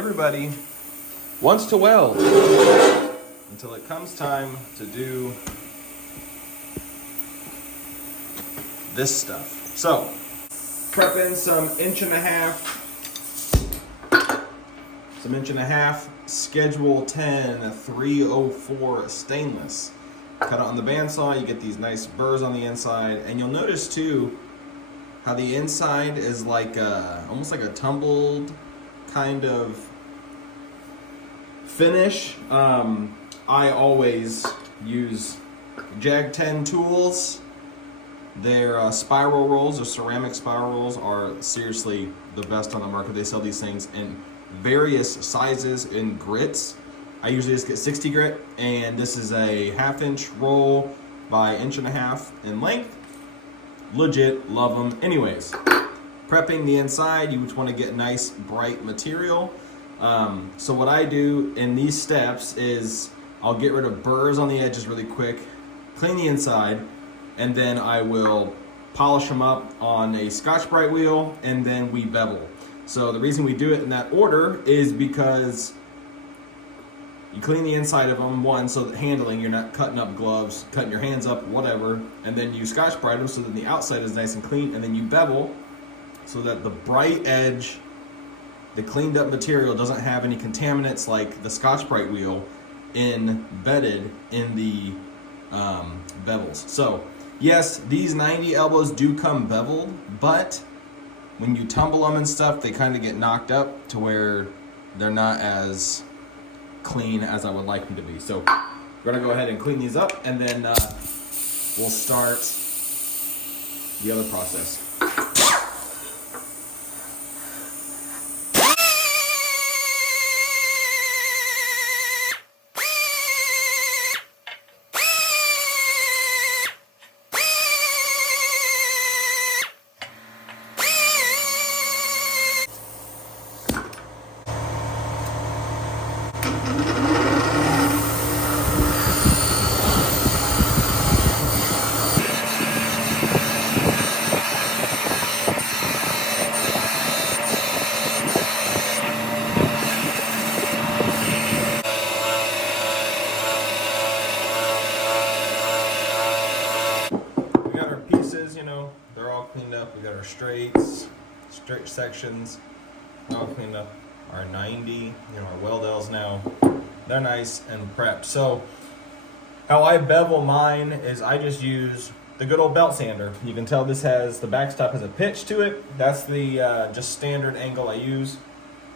everybody wants to weld until it comes time to do this stuff. So, prep in some 1.5 Schedule 10 304 stainless. Cut it on the bandsaw, you get these nice burrs on the inside, and you'll notice too how the inside is like almost like a tumbled kind of finish. I always use SCH10 tools. Their spiral rolls, or ceramic spiral rolls, are seriously the best on the market. They sell these things in various sizes and grits. I usually just get 60 grit, and this is a 1/2 inch roll by 1.5 inch in length. Legit, love them. Anyways, prepping the inside, you just want to get nice bright material. So what I do in these steps is I'll get rid of burrs on the edges really quick, clean the inside, and then I will polish them up on a Scotch-Brite wheel, and then we bevel. So the reason we do it in that order is because you clean the inside of them, one, so that handling, you're not cutting up gloves, cutting your hands up, whatever, and then you Scotch-Brite them so that the outside is nice and clean, and then you bevel so that the bright edge, the cleaned up material, doesn't have any contaminants like the Scotch-Brite wheel embedded in the bevels. So yes, these 90 elbows do come beveled, but when you tumble them and stuff, they kind of get knocked up to where they're not as clean as I would like them to be. So we're gonna go ahead and clean these up, and then we'll start the other process. They're all cleaned up. We got our straight sections all cleaned up. Our 90, our Welders now, they're nice and prepped. So how I bevel mine is I just use the good old belt sander. You can tell this has, the backstop has a pitch to it. That's the just standard angle I use.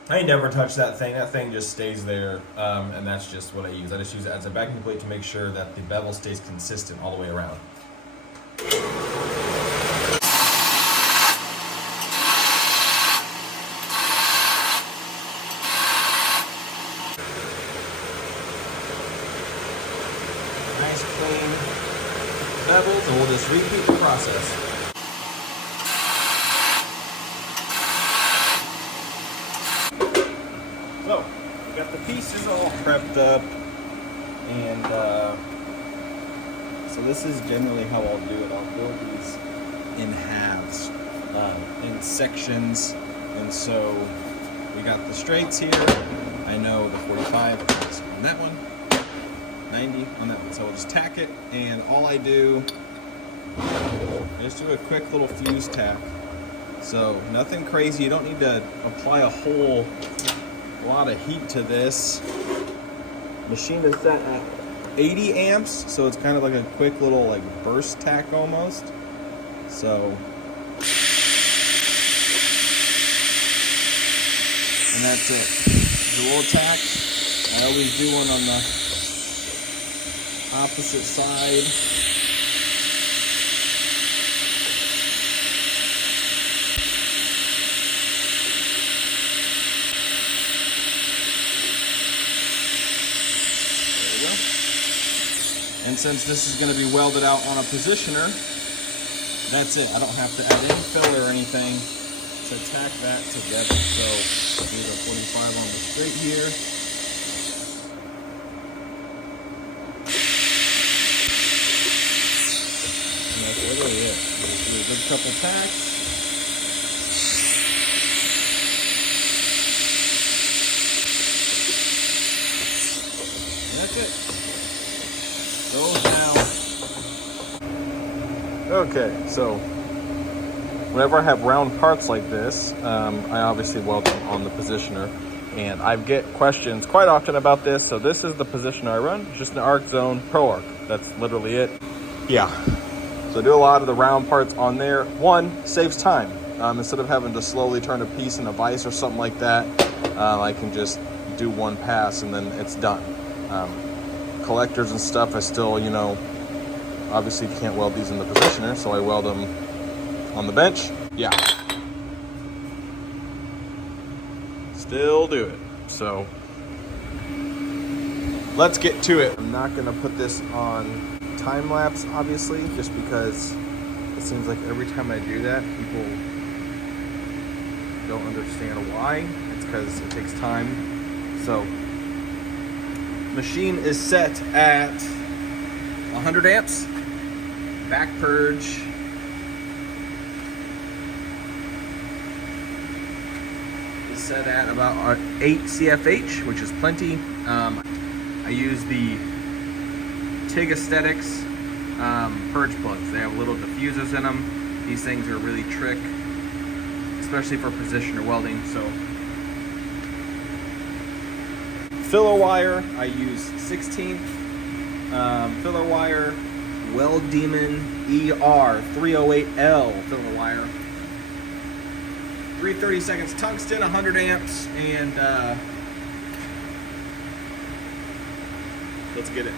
I never touch that thing. That thing just stays there, and that's just what I use. I just use it as a backing plate to make sure that the bevel stays consistent all the way around. Nice clean bevels, and we'll just repeat the process. So, we got the pieces all prepped up, and so this is generally how I'll do it. I'll build these in halves, in sections, and so we got the straights here. I know the 45 is on that one, 90 on that one. So I'll just tack it, and all I do is do a quick little fuse tack. So nothing crazy. You don't need to apply a whole lot of heat to this. Machine is set at 80 amps, so it's kind of like a quick little like burst tack almost. So, and that's it. The little tack. I always do one on the opposite side. And since this is going to be welded out on a positioner, that's it. I don't have to add any filler or anything to tack that together. So here's a 45 on the straight here. And that's literally it. Just do a good couple tacks. Okay, so whenever I have round parts like this, I obviously weld them on the positioner, and I get questions quite often about this. So this is the positioner I run, it's just an arc zone Pro Arc. That's literally it. Yeah, so I do a lot of the round parts on there. One, saves time. Instead of having to slowly turn a piece in a vise or something like that, I can just do one pass and then it's done. Collectors and stuff, I still, you know, obviously can't weld these in the positioner, so I weld them on the bench. Yeah, still do it. So let's get to it. I'm not gonna put this on time lapse, obviously, just because it seems like every time I do that, people don't understand why. It's because it takes time. So machine is set at 100 amps. Back purge. Is set at about 8 CFH, which is plenty. I use the TIG Aesthetics purge plugs. They have little diffusers in them. These things are really trick, especially for positioner welding. So filler wire, I use 16th filler wire, Weld Demon ER 308L filler wire, 3/32 tungsten, 100 amps, and let's get it.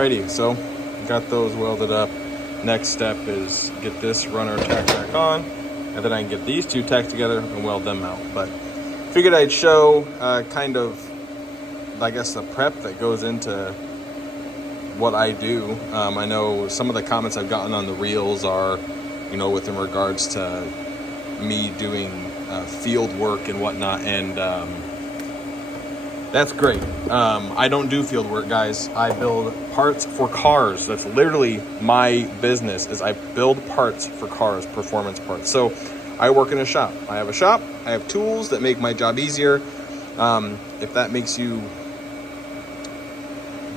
Alrighty, so got those welded up. Next step is get this runner tacked back on, and then I can get these two tacked together and weld them out. But figured I'd show kind of, I guess, the prep that goes into what I do. I know some of the comments I've gotten on the reels are, you know, within regards to me doing field work and whatnot, and that's great. I don't do field work, guys. I build parts for cars. That's literally my business, is I build parts for cars, performance parts. So I work in a shop. I have a shop. I have tools that make my job easier. If that makes you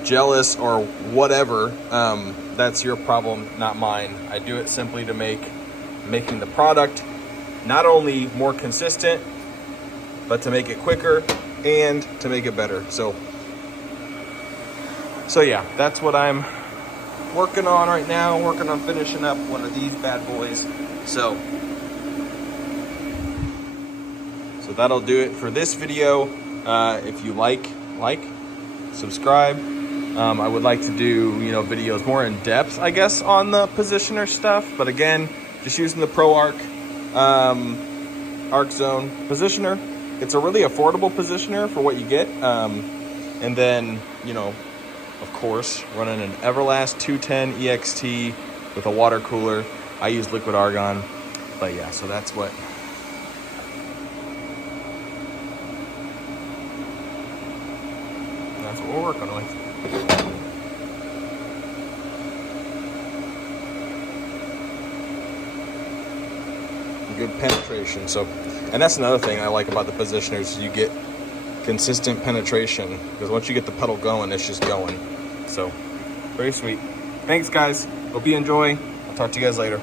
jealous or whatever, that's your problem, not mine. I do it simply to making the product not only more consistent, but to make it quicker and to make it better. So yeah, that's what I'm working on right now. Working on finishing up one of these bad boys. So that'll do it for this video. If you like, subscribe. I would like to do, you know, videos more in depth, I guess, on the Positioner stuff. But again, just using the Pro Arc, Arc Zone Positioner. It's a really affordable Positioner for what you get. And then, you know, of course, running an EverLast 210 EXT with a water cooler. I use liquid argon. But yeah, so that's what we're working with. Good penetration. So, and that's another thing I like about the Positioners, you get consistent penetration, because once you get the pedal going, it's just going. So very sweet. Thanks, guys. Hope you enjoy. I'll talk to you guys later.